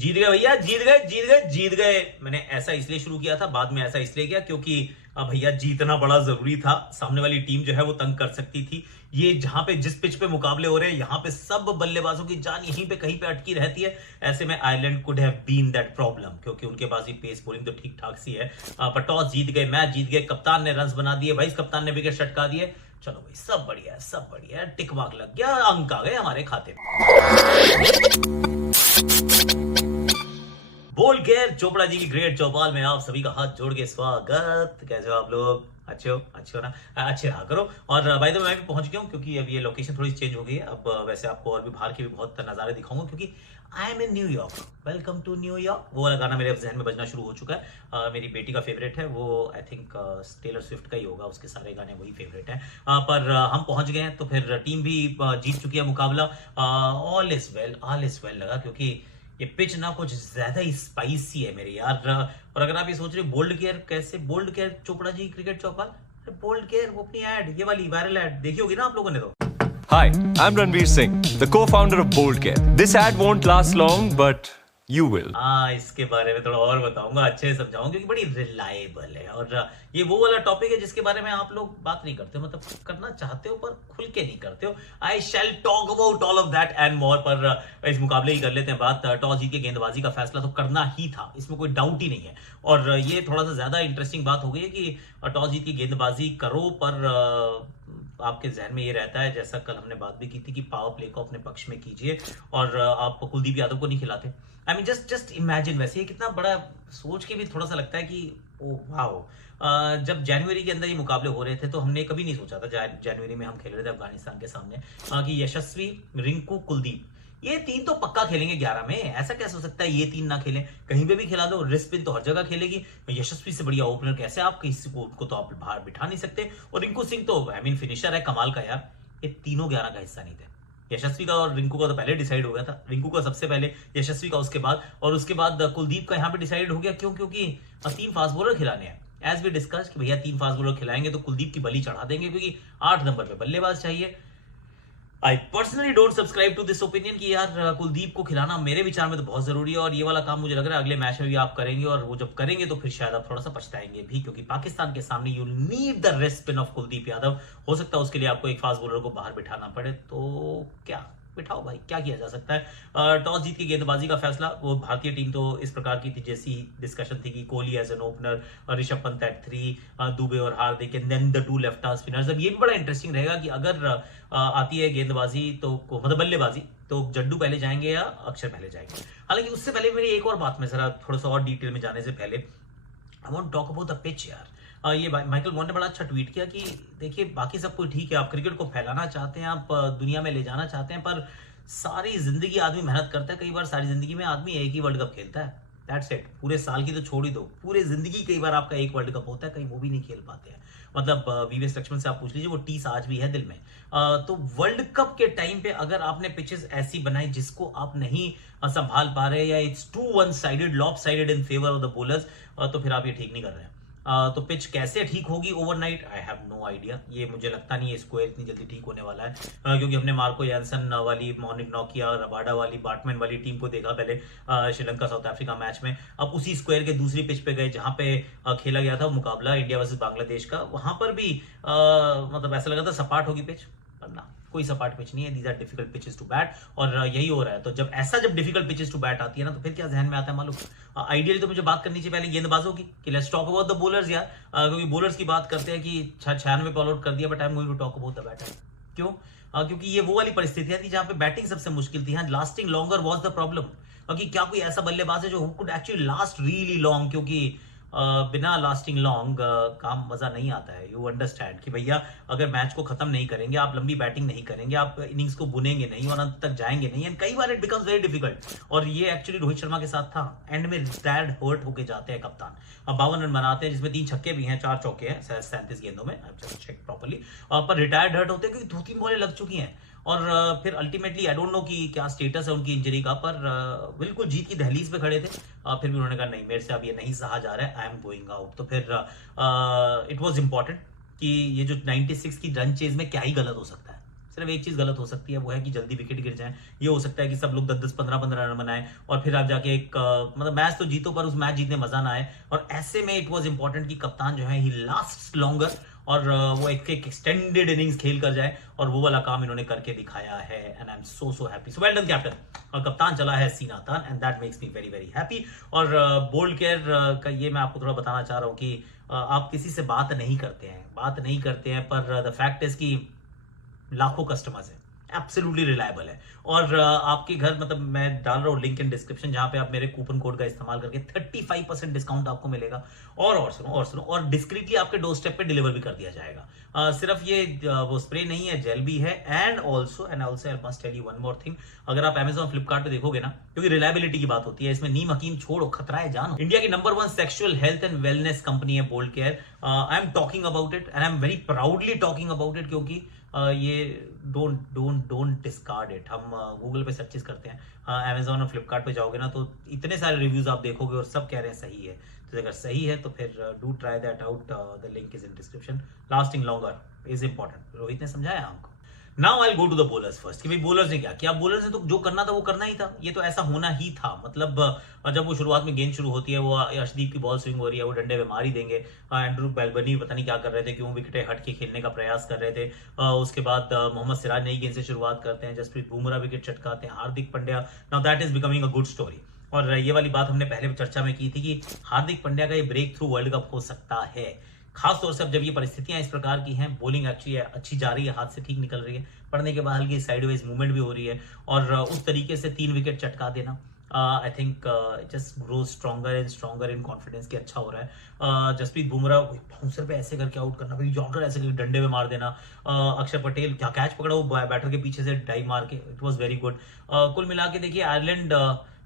जीत गए भैया, जीत गए जीत गए जीत गए। मैंने ऐसा इसलिए शुरू किया था, बाद में ऐसा इसलिए किया क्योंकि अब भैया जीतना बड़ा जरूरी था। सामने वाली टीम जो है वो तंग कर सकती थी। ये जहां पे जिस पिच पे मुकाबले हो रहे हैं, यहाँ पे सब बल्लेबाजों की जान यहीं पे कहीं पे अटकी रहती है। ऐसे में Ireland could have been that problem, क्योंकि उनके पास भी पेस बॉलिंग तो ठीक ठाक सी है। पर टॉस जीत गए, मैच जीत गए, कप्तान ने रन बना दिए, वाइस कप्तान ने विकेट सटका दिए। चलो भाई, सब बढ़िया है, सब बढ़िया है, टिक मार्क लग गया, अंक आ गए हमारे खाते में। बोल केयर चोपड़ा जी की ग्रेट चौपाल में आप सभी का हाथ जोड़ के स्वागत। कैसे हो आप लोग? अच्छे हो ना? अच्छे रहा करो। और भाई तो मैं भी पहुंच गया हूँ, क्योंकि अब ये लोकेशन थोड़ी चेंज हो गई है। अब वैसे आपको और भी बाहर के भी बहुत नज़ारे दिखाऊंगा, क्योंकि I am in New York. Welcome to New York, वो वाला गाना मेरे जहन में बजना शुरू हो चुका है। मेरी बेटी का फेवरेट है वो, आई थिंक टेलर स्विफ्ट का ही होगा, उसके सारे गाने वही फेवरेट हैं। पर हम पहुंच गए हैं, तो फिर टीम भी जीत चुकी है मुकाबला। All is well, all is well लगा, क्योंकि ये पिच ना कुछ ज्यादा ही स्पाइसी है मेरे यार। और अगर आप ये सोच रहे बोल्ड केयर कैसे, bold care Chopra ji cricket चौपाल, बोल्ड केयर वो अपनी एड, ये वाली वायरल एड देखी होगी ना आप लोगों ने तो। Hi, I'm Ranveer Singh, the co-founder of Bold Care. This ad won't last long, but you will. हाँ, इसके बारे में थोड़ा और बताऊंगा, अच्छे से समझाऊंगा, क्योंकि बड़ी रिलायबल है। और ये वो वाला टॉपिक है जिसके बारे में आप लोग बात नहीं करते हो, मतलब करना चाहते हो पर खुल के नहीं करते हो। I shall talk about all of that and more. पर इस मुकाबले की कर लेते हैं बात। टॉस जीत के गेंदबाजी का फैसला तो करना ही था, इसमें कोई डाउट ही नहीं है। और ये थोड़ा सा ज्यादा इंटरेस्टिंग बात हो गई है कि टॉस जीत की गेंदबाजी करो, पर आपके जहन में ये रहता है, जैसा कल हमने बात भी की थी, कि पावर प्ले को अपने पक्ष में कीजिए और आप कुलदीप यादव को नहीं खिलाते। आई मीन जस्ट इमेजिन, वैसे ये कितना बड़ा सोच के भी थोड़ा सा लगता है कि ओ वाह। जब जनवरी के अंदर ये मुकाबले हो रहे थे, तो हमने कभी नहीं सोचा था, जनवरी में हम खेल रहे थे अफगानिस्तान के सामने, कि यशस्वी, रिंकू, कुलदीप ये तीन तो पक्का खेलेंगे 11 में। ऐसा कैसे हो सकता है ये तीन ना खेलें? कहीं पे भी खिला दो, रिस्पिन तो हर जगह खेलेगी। यशस्वी से बढ़िया ओपनर कैसे आप किसी को, उनको तो आप बाहर बिठा नहीं सकते। और रिंकू सिंह तो आई मीन फिनिशर है कमाल का यार। ये तीनों 11 का हिस्सा नहीं थे। यशस्वी का और रिंकू का तो पहले डिसाइड हो गया था, रिंकू का सबसे पहले, यशस्वी का उसके बाद, और उसके बाद कुलदीप का यहाँ पे डिसाइड हो गया। क्यों? क्योंकि तीन फास्ट बॉलर खिलाने हैं। एज वी डिस्कस कि भैया तीन फास्ट बॉलर खिलाएंगे तो कुलदीप की बलि चढ़ा देंगे, क्योंकि 8 नंबर पे बल्लेबाज चाहिए। I personally don't subscribe to this opinion कि यार कुलदीप को खिलाना मेरे विचार में तो बहुत जरूरी है। और ये वाला काम मुझे लग रहा है अगले मैच में भी आप करेंगे, और वो जब करेंगे तो फिर शायद आप थोड़ा सा पछताएंगे भी, क्योंकि पाकिस्तान के सामने you need the rest spin off Kuldeep Yadav. हो सकता है उसके लिए आपको एक फास्ट बॉलर को बाहर बिठाना पड़े, तो क्या बिठाओ भाई, क्या किया जा सकता है। टॉस जीत के गेंदबाजी का फैसला, वो भारतीय टीम तो इस प्रकार की थी जैसी डिस्कशन थी कि Kohli as an opener, Rishabh Pant at 3, Dube और Hardik, and then the two left arm spinners. अब ये भी बड़ा इंटरेस्टिंग रहेगा कि अगर आती है गेंदबाजी तो मतलब बल्लेबाजी, तो जड्डू पहले जाएंगे या अक्षर पहले जाएंगे। हालांकि उससे पहले मेरी एक और बात में जरा थोड़ा सा और डिटेल में जाने से पहले, I want talk about the pitch यार। ये माइकल वॉन ने बड़ा अच्छा ट्वीट किया कि देखिए बाकी सब कुछ ठीक है, आप क्रिकेट को फैलाना चाहते हैं, आप दुनिया में ले जाना चाहते हैं, पर सारी जिंदगी आदमी मेहनत करता है, कई बार सारी जिंदगी में आदमी एक ही वर्ल्ड कप खेलता है, दैट्स इट। पूरे साल की तो छोड़ ही दो, पूरे जिंदगी कई बार आपका एक वर्ल्ड कप होता है, कहीं वो भी नहीं खेल पाते हैं। मतलब वीवीएस लक्ष्मण से आप पूछ लीजिए, वो टीस आज भी है दिल में। तो वर्ल्ड कप के टाइम पे अगर आपने पिचेस ऐसी बनाई जिसको आप नहीं संभाल पा रहे, या it's too one sided, lop sided in favour of the bowlers, तो फिर आप ये ठीक नहीं कर रहे हैं। तो पिच कैसे ठीक होगी overnight, I have no idea. ये मुझे लगता नहीं है स्क्वायर इतनी जल्दी ठीक होने वाला है, क्योंकि हमने मार्को यानसन वाली, मोनिक नोकिया, रबाडा वाली, बाटमैन वाली टीम को देखा पहले श्रीलंका साउथ अफ्रीका मैच में। अब उसी स्क्वायर के दूसरी पिच पे गए जहां पे खेला गया था मुकाबला इंडिया वर्सेस बांग्लादेश का, वहां पर भी मतलब ऐसा लगा था सपाट होगी पिच, पर ना, कोई सपाट पिच नहीं है। These are difficult pitches to bat, और यही हो रहा है। तो जब जब डिफिकल्ट पिचेस टू बैट आती है ना, तो फिर क्या जहन में आता है मालूम? आइडियली तो मुझे बात करनी चाहिए पहले गेंदबाजों की, कि let's talk about the bowlers यार, क्योंकि बॉलर्स की बात करते हैं कि 96 पे ऑल आउट कर दिया, but I am going to talk about the batter. क्यों? क्योंकि ये वो वाली परिस्थितियां थी जहां पे बैटिंग सबसे मुश्किल थी, lasting longer was the problem. कि क्या कोई ऐसा बल्लेबाज है जो could actually last really long, क्योंकि बिना लास्टिंग लॉन्ग काम मजा नहीं आता है। यू अंडरस्टैंड कि भैया अगर मैच को खत्म नहीं करेंगे, आप लंबी बैटिंग नहीं करेंगे, आप इनिंग्स को बुनेंगे नहीं और अंत तक जाएंगे नहीं, एंड कई बार इट बिकम्स वेरी डिफिकल्ट। और ये एक्चुअली रोहित शर्मा के साथ था, एंड में रिटायर्ड हर्ट होके जाते हैं कप्तान। अब 52 रन बनाते हैं, जिसमें 3 छक्के भी हैं, 4 चौके हैं 37 गेंदों में, चेक प्रॉपर्ली। पर रिटायर्ड हर्ट होते हैं क्योंकि 2-3 बॉलें लग चुकी हैं। और फिर अल्टीमेटली आई डोंट नो कि क्या स्टेटस है उनकी इंजरी का, पर बिल्कुल जीत की दहलीज पे खड़े थे। फिर भी उन्होंने कहा नहीं, मेरे से अब ये नहीं सहा जा रहा है, आई एम गोइंग आउट। तो फिर इट वाज इंपॉर्टेंट कि ये जो 96 की रन चेज में क्या ही गलत हो सकता है, सिर्फ एक चीज गलत हो सकती है, वो है कि जल्दी विकेट गिर जाए। ये हो सकता है कि सब लोग 10-10, 15-15 रन बनाए और फिर आप जाके एक मतलब मैच तो जीतो पर उस मैच जीतने मजा ना आए। और ऐसे में इट वॉज इंपॉर्टेंट कि कप्तान जो है ही लास्ट लॉन्गर और वो एक एक्सटेंडेड इनिंग्स खेल कर जाए, और वो वाला काम इन्होंने करके दिखाया है। And I am so happy, so well done captain. और कप्तान चला है सीना तान and that makes me very very happy. और बोल्ड केयर का ये मैं आपको थोड़ा बताना चाह रहा हूँ कि आप किसी से बात नहीं करते हैं पर द फैक्ट इज कि लाखों कस्टमर्स हैं, एब्सोल्युटली रिलायबल है। और आपके घर मतलब मैं डाल रहा हूँ लिंक इन डिस्क्रिप्शन, जहां पे आप मेरे कूपन कोड का इस्तेमाल करके 35% डिस्काउंट आपको मिलेगा। और सुनो और डिस्क्रीटली आपके डोर स्टेप पे डिलीवर भी कर दिया जाएगा। सिर्फ ये वो स्प्रे नहीं है, जेल भी है। And also I must tell you one more thing, अगर आप Amazon फ्लिपकार्ट पे देखोगे ना, क्योंकि रिलायबिलिटी की बात होती है इसमें, नीम हकीम छोड़ो, खतरा है जान। इंडिया की number 1 sexual health and wellness company है bold care. I am talking about it and I am very proudly talking about it, क्योंकि ये डोंट डिस्कार्ड इट। हम गूगल पे सर्चेस करते हैं, Amazon और फ्लिपकार्ट पे जाओगे ना तो इतने सारे रिव्यूज आप देखोगे और सब कह रहे हैं सही है। तो अगर सही है तो फिर do try that out, the link is in description. Lasting longer is important, Rohit ने समझाया हमको। Now I go to the bowlers first, कि भाई बोलर्स ने क्या किया। बोलर्स ने तो जो करना था वो करना ही था, ये तो ऐसा होना ही था। मतलब जब वो शुरुआत में गेंद शुरू होती है, वो अर्शदीप की बॉल स्विंग हो रही है, वो डंडे पे मार ही देंगे। एंड्रू बेलबनी पता नहीं क्या कर रहे थे, क्यों विकेटें हट के खेलने का प्रयास कर रहे थे। उसके बाद मोहम्मद सिराज नई गेंद से शुरुआत करते हैं, जसप्रीत बुमराह विकेट चटकाते हैं, Hardik Pandya, now that is becoming a good story. और ये वाली बात हमने पहले चर्चा में की थी कि हार्दिक पंड्या का ये ब्रेक थ्रू वर्ल्ड कप हो सकता है, खासतौर से अब जब ये परिस्थितियां इस प्रकार की हैं। बॉलिंग एक्चुअली अच्छी जा रही है, हाथ से ठीक निकल रही है, पड़ने के बाद हल्की साइडवेज मूवमेंट भी हो रही है, और उस तरीके से 3 विकेट चटका देना, I think just grow stronger in confidence कि अच्छा हो रहा है। जसप्रीत बुमराह बाउंसर पे ऐसे करके आउट करना, फिर जॉर्डर ऐसे करके डंडे में मार देना, अक्षर पटेल क्या कैच पकड़ा वो बैटर के पीछे से डाइव मार के, इट वाज वेरी गुड। कुल मिला के देखिए आयरलैंड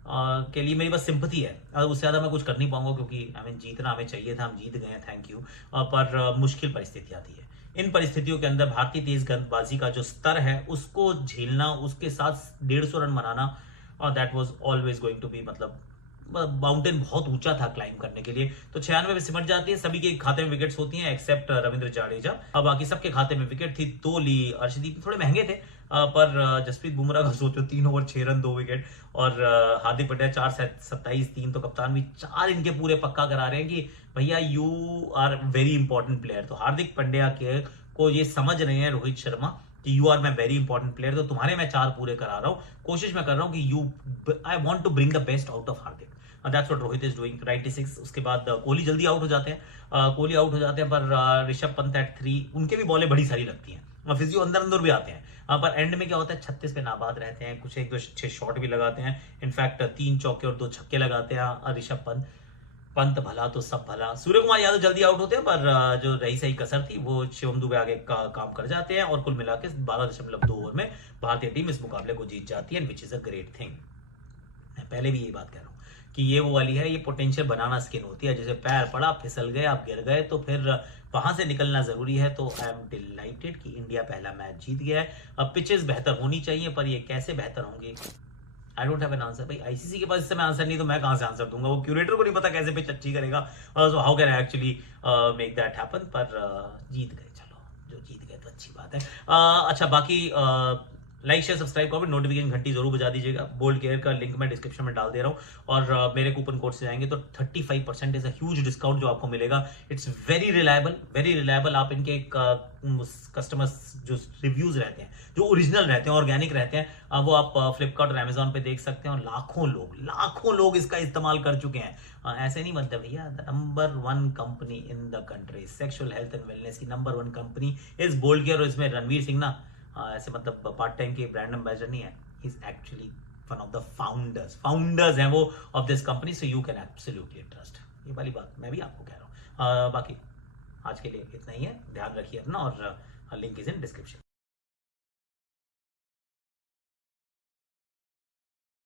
के लिए मेरी बस सिंपथी है, उससे ज्यादा मैं कुछ कर नहीं पाऊंगा, क्योंकि जीतना हमें चाहिए था, हम जीत गए हैं, थैंक यू। पर मुश्किल परिस्थिति आती है। इन परिस्थितियों के अंदर भारतीय तेज गेंदबाजी का जो स्तर है उसको झेलना, उसके साथ 150 रन बनाना, that was always going to be, मतलब माउंटेन बहुत ऊंचा था क्लाइम करने के लिए। तो 96 में सिमट जाती है, सभी के खाते में विकेट्स होती हैं एक्सेप्ट रविंद्र जाडेजा, अब बाकी सबके खाते में विकेट थी। 2 ली, अर्शदीप थोड़े महंगे थे, पर जसप्रीत बुमराह का सोचो 3 ओवर 6 रन 2 विकेट, और हार्दिक पटेल 4-27-3, तो कप्तान भी 4 इनके पूरे पक्का करा रहे हैं कि भैया you are very important player. तो हार्दिक पांड्या के को ये समझ रहे हैं रोहित शर्मा कि you are my very important player, तो तुम्हारे मैं 4 पूरे करा रहा हूँ, कोशिश मैं कर रहा हूँ कि I want to bring the best out of Hardik. That's what Rohit is doing. 96 उसके बाद कोहली जल्दी आउट हो जाते हैं, पर ऋषभ पंत एट 3, उनके भी बॉलें बड़ी सारी लगती हैं, फिजियो अंदर भी आते हैं, पर एंड में क्या होता है 36 पे नाबाद रहते हैं, कुछ 1-2 अच्छे शॉट भी लगाते हैं, इनफैक्ट 3 चौके और 2 छक्के लगाते हैं ऋषभ पंत भला तो सब भला। सूर्य कुमार यादव जल्दी आउट होते हैं, पर जो रही सही कसर थी वो शिवम दुबे आगे काम कर जाते हैं, और कुल मिला के 12.2 ओवर में भारतीय टीम इस मुकाबले को जीत जाती है, which is a great thing. मैं पहले भी यही बात कह रहा हूँ कि ये वो वाली है, ये पोटेंशियल बनाना स्किन होती है, जैसे पैर पड़ा, फिसल गए, आप गिर गए, तो फिर वहां से निकलना जरूरी है। तो आई एम डिलाइटेड कि इंडिया पहला मैच जीत गया है। अब पिचेस बेहतर होनी चाहिए, पर ये कैसे बेहतर होंगे, I don't have an answer. भाई आईसीसी के पास इस समय आंसर नहीं, तो मैं कहां से आंसर दूंगा, वो क्यूरेटर को नहीं पता कैसे पिच अच्छी करेगा, so how can I actually make that happen. पर जीत गए, चलो जो जीत गए तो अच्छी बात है। अच्छा, बाकी लाइक शेयर सब्सक्राइब करो, नोटिफिकेशन घंटी जरूर बजा दीजिएगा। बोल्ड केयर का लिंक मैं डिस्क्रिप्शन में डाल दे रहा हूँ, और मेरे कूपन कोड से जाएंगे तो 35% इज अ ह्यूज डिस्काउंट जो आपको मिलेगा। It's very reliable. आप इनके कस्टमर्स जो रिव्यूज रहते हैं, जो ओरिजिनल रहते हैं, ऑर्गेनिक रहते हैं, वो आप फ्लिपकार्ट और Amazon पे देख सकते हैं, और लाखों लोग इसका इस्तेमाल कर चुके हैं। ऐसे नहीं बनते भैया, the number 1 company in the country, sexual health and wellness की number 1 company is bold care. और इसमें रणवीर सिंह ना ऐसे मतलब पार्ट टाइम के ब्रांड एम्बेसडर नहीं है, he is actually one of the founders हैं वो of this company, so you can absolutely trust. ये वाली बात मैं भी आपको कह रहा हूँ। बाकी आज के लिए इतना ही है, ध्यान रखिए अपना, और लिंक इज इन डिस्क्रिप्शन।